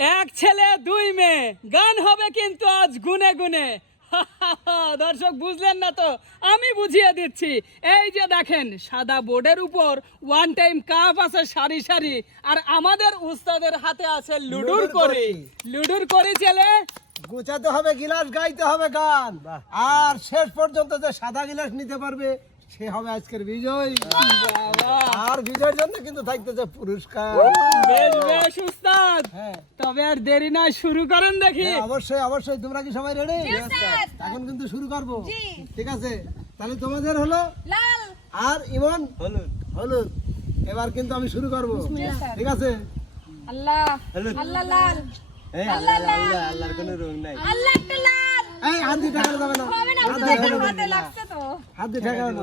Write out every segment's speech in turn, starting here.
এক ছেলে দুই মেয়ে। গান হবে কিন্তু আজ গুনে গুনে। দর্শক বুঝলেন না তো? আমি বুঝিয়ে দিচ্ছি। এই যে দেখেন সাদা বোর্ডের উপর ওয়ান টাইম কাপ আছে সারি সারি আর আমাদের উস্তাদের হাতে আছে লুডুর করি। লুডুর করি ছেলে। গোছাতে হবে গিলাস গাইতে হবে গান। আর শেষ পর্যন্ত যে সাদা গিলাস নিতে পারবে সে হবে আজকের বিজয়। বিজয়ের জন্য কিন্তু থাকতেছে পুরস্কার। বেশ বেশ উস্তাদ। হ্যাঁ। তবে আর দেরি নয় শুরু করেন দেখি। হ্যাঁ, অবশ্যই অবশ্যই। তোমরা কি সবাই রেডি এখন কিন্তু শুরু করব। ঠিক আছে? তাহলে তোমাদের হলো লাল। আর ইমন হলুদ। হলুদ। এবার কিন্তু আমি শুরু করব। ঠিক আছে? আল্লাহ। আল্লাহ লাল। আল্লাহ লাল। আল্লাহর কোনো রং নাই। আল্লাহ একটা লাল। এই হাত দিয়ে ঠেকানো যাবে না। হাত দিয়ে ঠেকানো যাবে না। লাগছে তো। হাত দিয়ে ঠেকানো না।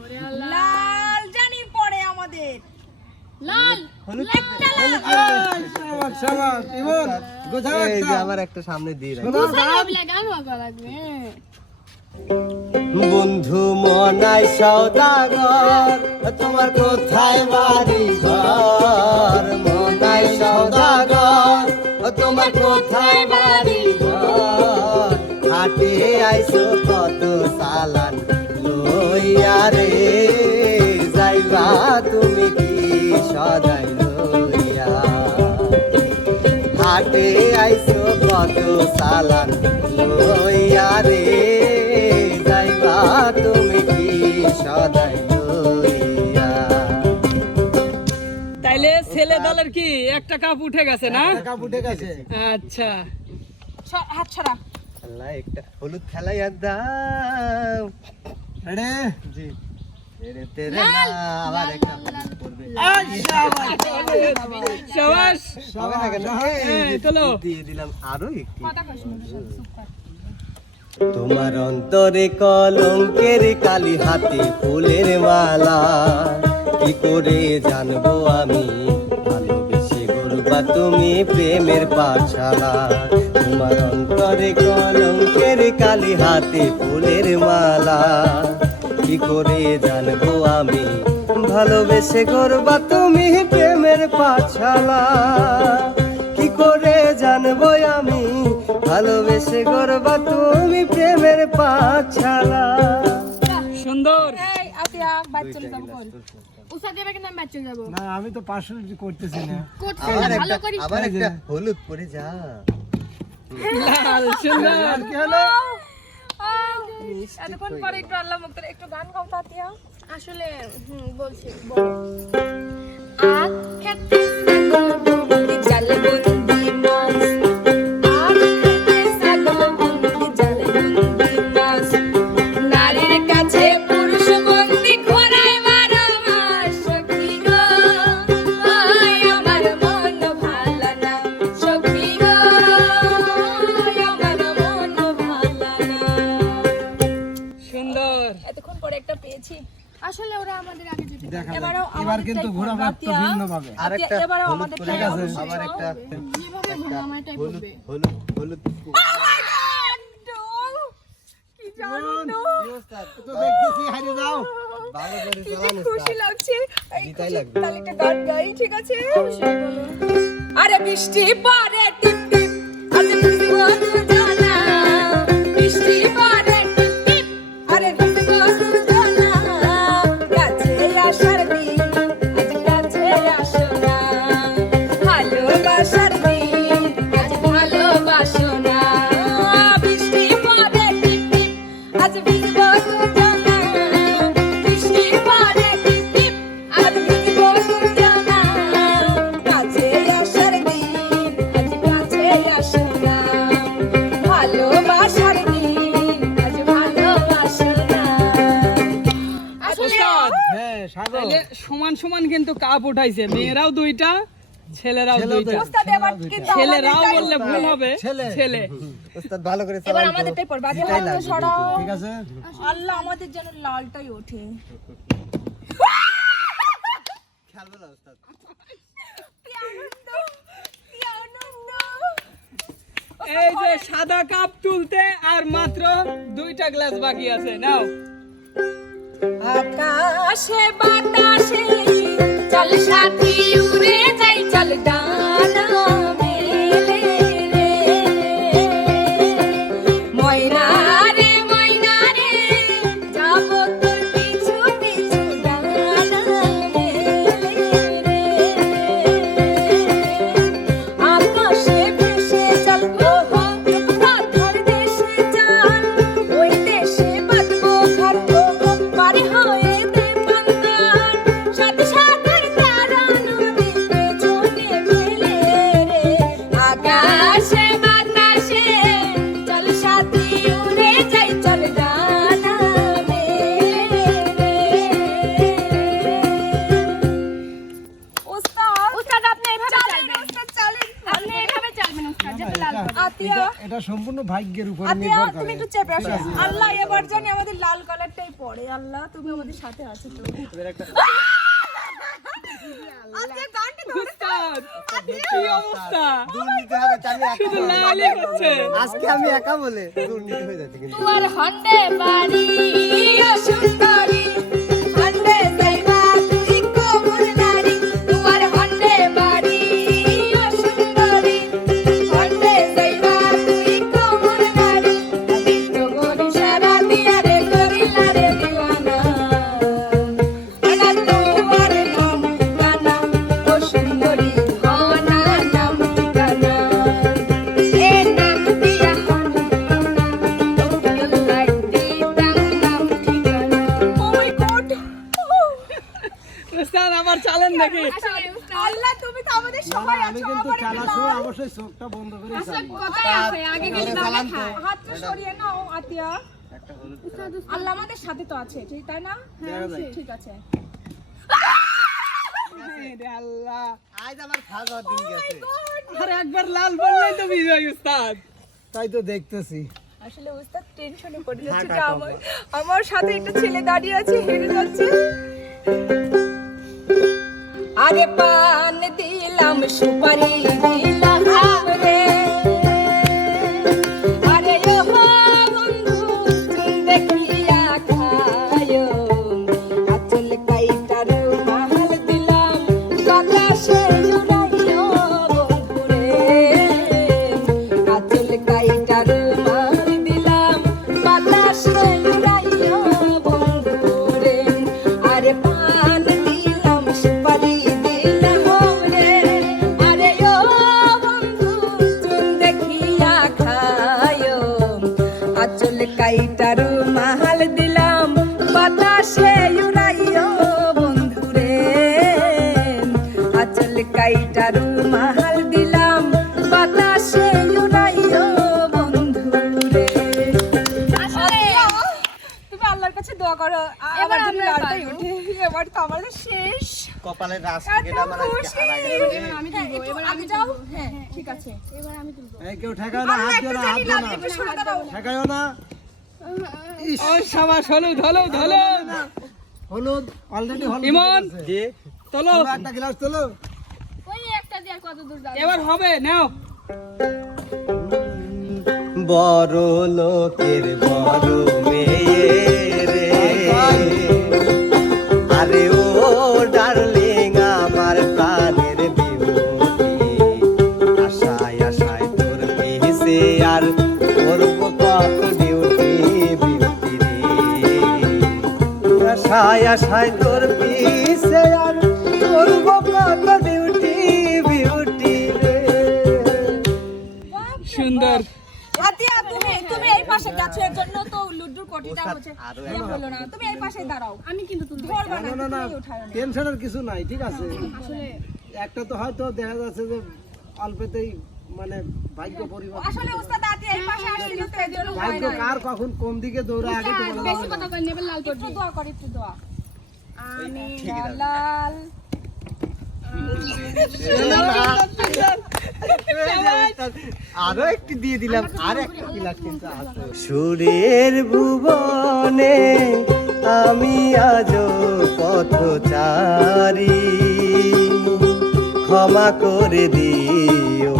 লাল জানি পড়ে আমাদের। লাল একটা। সামনে দিয়ে। বন্ধু মনাই সৌদাগর তোমার কোথায় বাড়ি ঘর? মনাই সৌদাগর তোমার কোথায় রে যাইবা তুমি কি সদাই লইয়া? হাটে আইসো কত সালান লইয়া রে যাইবা তুমি কি সদাই তাইলে ছেলে দলের কি একটা কাপ উঠে গেছে না? টাকা উঠে গেছে। আচ্ছা। হাত ছড়া আল্লাহ একটা হলুদ খেলাইয়া দাও। রেডি জি তেরে তেরে না আবার একটা হলুদ পড়বে হবে না কেন চলো দিয়ে দিলাম আরও একটু তোমার অন্তরে কলঙ্কের কালি হাতে ফুলের মালা কি করে জানব আমি ভালোবেসে গরবা তুমি প্রেমের পাছালা তোমার অন্তরে কলঙ্কের কালি হাতে ফুলের মালা। কি করে জানব আমি? ভালোবেসে করবা তুমি প্রেমের পাছালা কি করে জানব আমি? ভালোবেসে করবা তুমি প্রেমের পাছালা সুন্দর। আমি বাচ্চা যাব? না আমি তো পার্সেল করতেছি না। আবার একটা হলুদ পরে যা। লাল সুন্দর কি হলো এতক্ষণ পরে একটু আল্লাহ মুক্তার একটু গান গাও তাতিয়া। আসলে হুম বলছি বল। আখ খেতে দেখা যাক। এবার কিন্তু টাইপ একটু ভিন্ন ভাবে আর একটা এবারেও হলুদ আমাদের পরে টাইপ আবার একটা যেভাবে ঘুরবো আমার টাইপ হলুদ হবে হলুদ হলুদ কি জানো তো। দেখতেছি হারিয়ে যাও। ভালো করে চালানো খুশি লাগছে। জিতাই লাগবে। তাহলে একটা গান গাই ঠিক আছে? আরে বৃষ্টি পরে টিপ কিন্তু কাপ উঠাইছে। মেয়েরাও দুইটা ছেলেরাও দুইটা। ছেলেরাও বললে ভুল হবে। ছেলে। ওস্তাদ ভালো করে এবার আমাদেরটাই পড়বে। আগে জিতাই সরাও। ঠিক আছে? আল্লাহ আমাদের যেন লালটাই ওঠে। খেলবে না আনন্দ। এই যে সাদা কাপ তুলতে আর মাত্র দুইটা গ্লাস বাকি আছে। নাও। আকাশে বাতাসে চল সাথী আতিয়া। এটা- এটা সম্পূর্ণ ভাগ্যের উপর নির্ভর তুমি একটু চেপে আসো। আল্লাহ এবার জানি আমাদের লাল কালারটাই পড়ে আল্লাহ তুমি আমাদের সাথে আছো তো। আতিয়া গানটা ধরে কি অবস্থা? দুর্নীতি হবে তা আমি একা শুধু বলে। লালই হচ্ছে। আজকে আমি একা বলে দুর্নীতি হয়ে যাচ্ছে কিন্তু। তোমার হন্ডে বাড়ি সুন্দরী আবার চালেন নাকি আল্লাহ তুমি তো আমাদের সবাই আছো কিন্তু অবশ্যই চোখটা বন্ধ করে কথাই আছে? আগে গেলে হাতটা সরিয়ে নাও আতিয়া। আল্লাহ আমাদের সাথে তো আছে ঠিক তাই না? ঠিক আছে। আল্লাহ। আজ আমার খাওয়ার দিন গেছে। আর একবার লাল বললেই তো বিজয় উস্তাদ। তাই তো দেখতেছি। আসলে উস্তাদ টেনশনে পড়ে যাচ্ছে যে আমার আমার সাথে একটা ছেলে দাঁড়িয়ে আছে হেরে যাচ্ছে। আরে পান দিলাম সুপারি দিলাম। রাস আমার আজকে হারাই আমি হ্যাঁ, তুলবো এবার আগে যাও হ্যাঁ ঠিক আছে। এবার আমি তুলবো। এই কেউ ঠেকায় না হাত দিও না হাত দিও না। ঠেকায়ও না। ইস, ও সাবাস হলুদ হলুদ হলুদ হলুদ। অলরেডি হলুদ ইমন। যে চলো তোলো। একটা গ্লাস তোলো। ওই একটা দিয়ে কত দূর যাবে? এবার হবে নাও। বড় লোকের বড় মেয়ে। আশায় তোর পিছে আর করব কত ডিউটি বিউটি রে। সুন্দর। আতিয়া তুমি তুমি এই পাশে গেছো এর জন্য তো লুডুর কোটিটা হচ্ছে। ইয়ে হলো না তুমি এই পাশে দাঁড়াও। আমি কিন্তু তুলবো ধরবা না। না না তুমি টেনশনের কিছু নাই ঠিক আছে। আসলে একটা তো হয়তো দেখা যাচ্ছে যে অল্পেতেই মানে ভাগ্য পরিবর্তন। আসলে উস্তাদ আতিয়া এই পাশে তো এর জন্য হয় ভাগ্য কার কখন কোন দিকে দৌড়ায় আগে তো বলা। বেশি কথা কই নেবে লাল একটু দোয়া কর একটু দোয়া। আমি ঠিকই আরও একটু দিয়ে দিলাম আর একটা কিন্তু সুরের ভুবনে আমি আজ পথচারী। ক্ষমা করে দিও।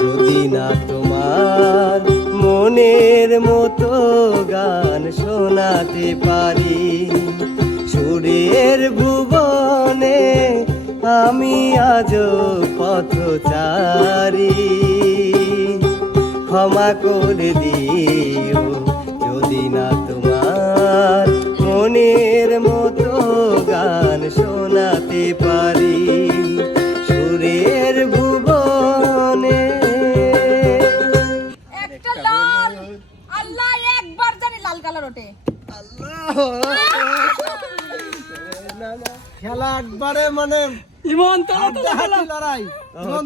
যদি না তোমার মনের মতো গান শোনাতে পারি। সুরের ভুবনে আমি আজ পথচারী। ক্ষমা করে দিও যদি না তোমার মনের মতো গান শোনাতে পারি। আল্লাহ একবার জানি লাল কালার ওঠে। খেলা একবারে মানে ইমন লড়াই। ইমন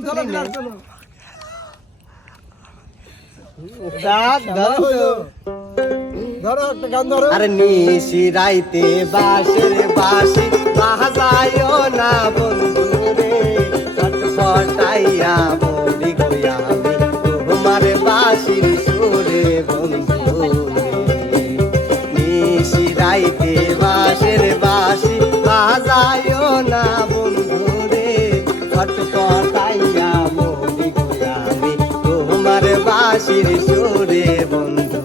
আরে নিশি রাইতে বাসের বাসি বাজায় না বন্ধু রে বন্ধু নিশি রাইতে বাঁশের বাঁশি বাজায়ও না বন্ধু রে ছটপটাইয়া মরি আমি তোমার বাঁশির সুরে বন্ধু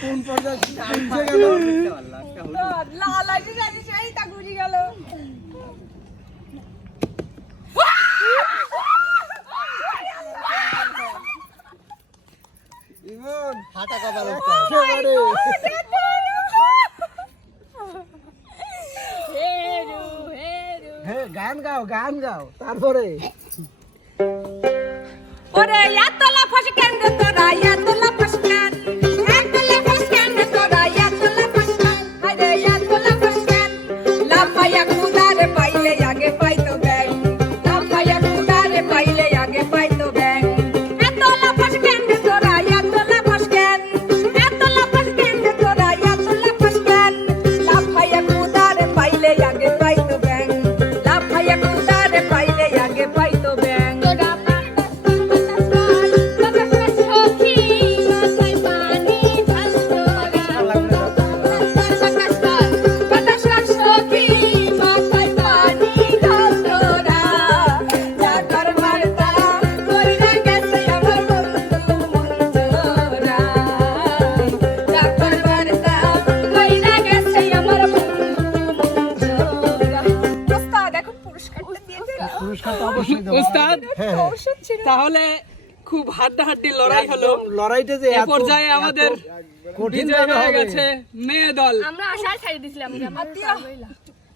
কোন পর্যায়ে লাল আছে জানি সেই তা ঘুরি গেল হাঁটা কপাল হ্যাঁ গান গাও গান গাও। তারপরে। ওরে এত লাফাস কেন তোরা হ্যাঁ হ্যাঁ। তাহলে খুব হাড্ডাহাড্ডি লড়াই হলো। লড়াইটা যে এ পর্যায়ে আমাদের কঠিন হয়ে গেছে মেয়ে দল। আমরা আশায় ছাড়ি দিছিলাম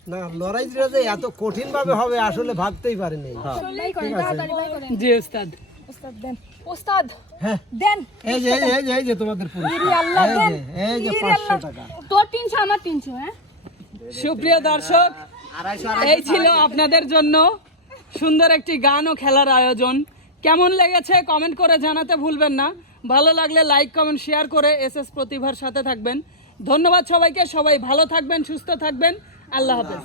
না লড়াইটা যে এত কঠিন ভাবে হবে আসলে ভাবতেই পারিনি। করেন। জি ওস্তাদ ওস্তাদ দেন। ওস্তাদ হ্যাঁ। দেন। এই যে এই যে, এই যে তোমাদের পুরস্কার। আল্লাহ দেন। এই যে পাঁচশো টাকা। তোর তিনশো আমার তিনশো হ্যাঁ? সুপ্রিয় দর্শক এই ছিল আপনাদের জন্য সুন্দর একটি গান ও খেলার আয়োজন। কেমন লেগেছে কমেন্ট করে জানাতে ভুলবেন না। ভালো লাগলে লাইক কমেন্ট শেয়ার করে এস এস প্রতিভার সাথে থাকবেন। ধন্যবাদ সবাইকে। সবাই ভালো থাকবেন, সুস্থ থাকবেন। আল্লাহ হাফেজ।